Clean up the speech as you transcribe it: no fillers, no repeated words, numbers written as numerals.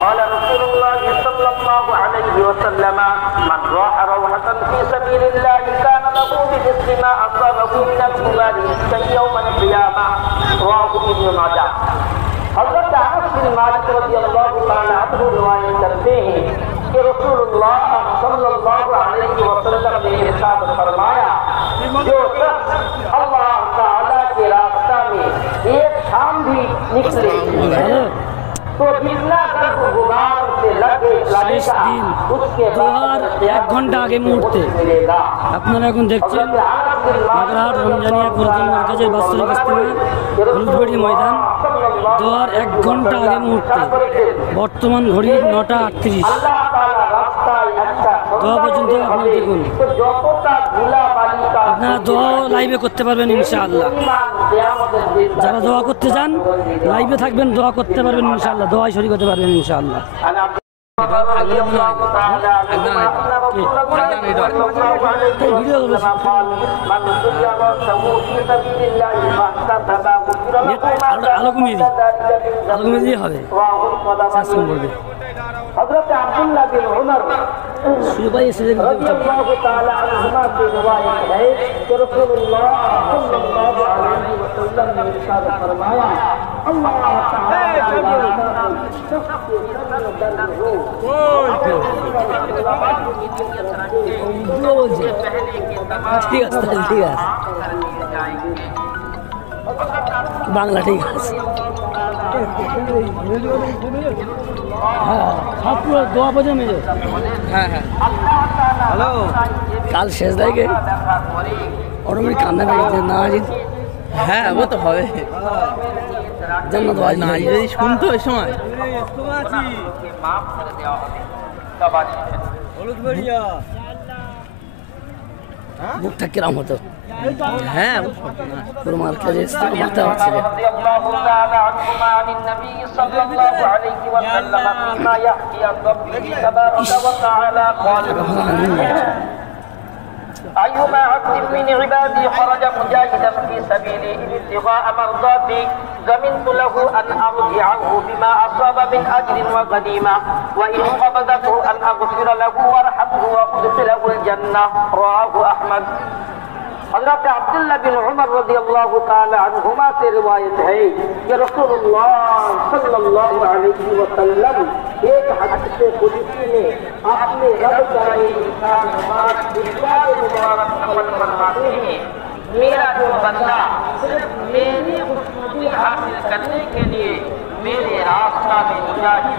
قال رسول الله صلى الله عليه وسلم من راح روحة في سبيل الله كان له بمثل ما أصابه من الخبال يوم القيامة رواه ابن ماجه। हज़रत अनस बिन मालिक रज़ियल्लाहु ताला अन्हु रिवायत करते हैं कि रसूलुल्लाह सल्लल्लाहु अलैहि वसल्लम ने इरशाद फरमाया, जो शख्स अल्लाह ताला के रास्ते में एक शाम भी निकले तो जितना गर्भ गुबार से लगे लगेगा उसके बाद 1 ঘন্টা আগে মুহূর্তে আপনারা এখন দেখছেন বাগেরহাট রমজানিয়া পুরাতন মার্কেজের বাস্তবিক ইজতেমা হলুদবাড়ি ময়দান দোয়ার 1 ঘন্টা আগে মুহূর্তে বর্তমান ঘড়ি 9:38 দোয়া পর্যন্ত আপনারা দেখুন। আপনারা দোয়া লাইভে করতে পারবেন ইনশাআল্লাহ। যারা দোয়া করতে চান লাইভে থাকবেন, দোয়া করতে পারবেন ইনশাআল্লাহ, দোয়ায় শরীক হতে পারবেন ইনশাআল্লাহ। আলো কমিয়ে দিয়ে হবে हज़रत अब्दुल्लाह बिन उमर रज़ियल्लाहु ताला अन्हुमा से रिवायत है कि रसूलुल्लाह सल्लल्लाहु अलैहि वसल्लम ने इरशाद फरमाया, अल्लाह বাংলা ঠিক আছে। হ্যাঁ সব পুরো দোয়া পর্যন্ত মেরে। হ্যাঁ হ্যালো কাল শেষ থেকে অটোমেটিক কান্না পেয়েছে না। হ্যাঁ ও তো হবে জান্নাত আজ না যদি শুনতো ওই সময় বুকটা কিরাম হতো। হ্যাঁ পুরো মার্কেজে মাথা হচ্ছে أيما عبد من عبادي خرج مجاهدا في سبيلي ابتغاء مرضاتي ضمنت له أن أرجعه بما أصاب من أجر وغنيمة وإن قبضته أن أغفر له وارحمه وأدخله الجنة رواه أحمد। हज़रत अब्दुल्लाह बिन उमर रज़ियल्लाहु ताला अन्हुमा से रिवायत है कि रसूलुल्लाह सल्लल्लाहु अलैहि वसल्लम एक हदीस कुदसी में अपने रब का इरशाद फरमाते हैं, मेरा जो बंदा सिर्फ मेरी खुशनुदी हासिल करने के लिए मेरे रास्ता में मुजाहिद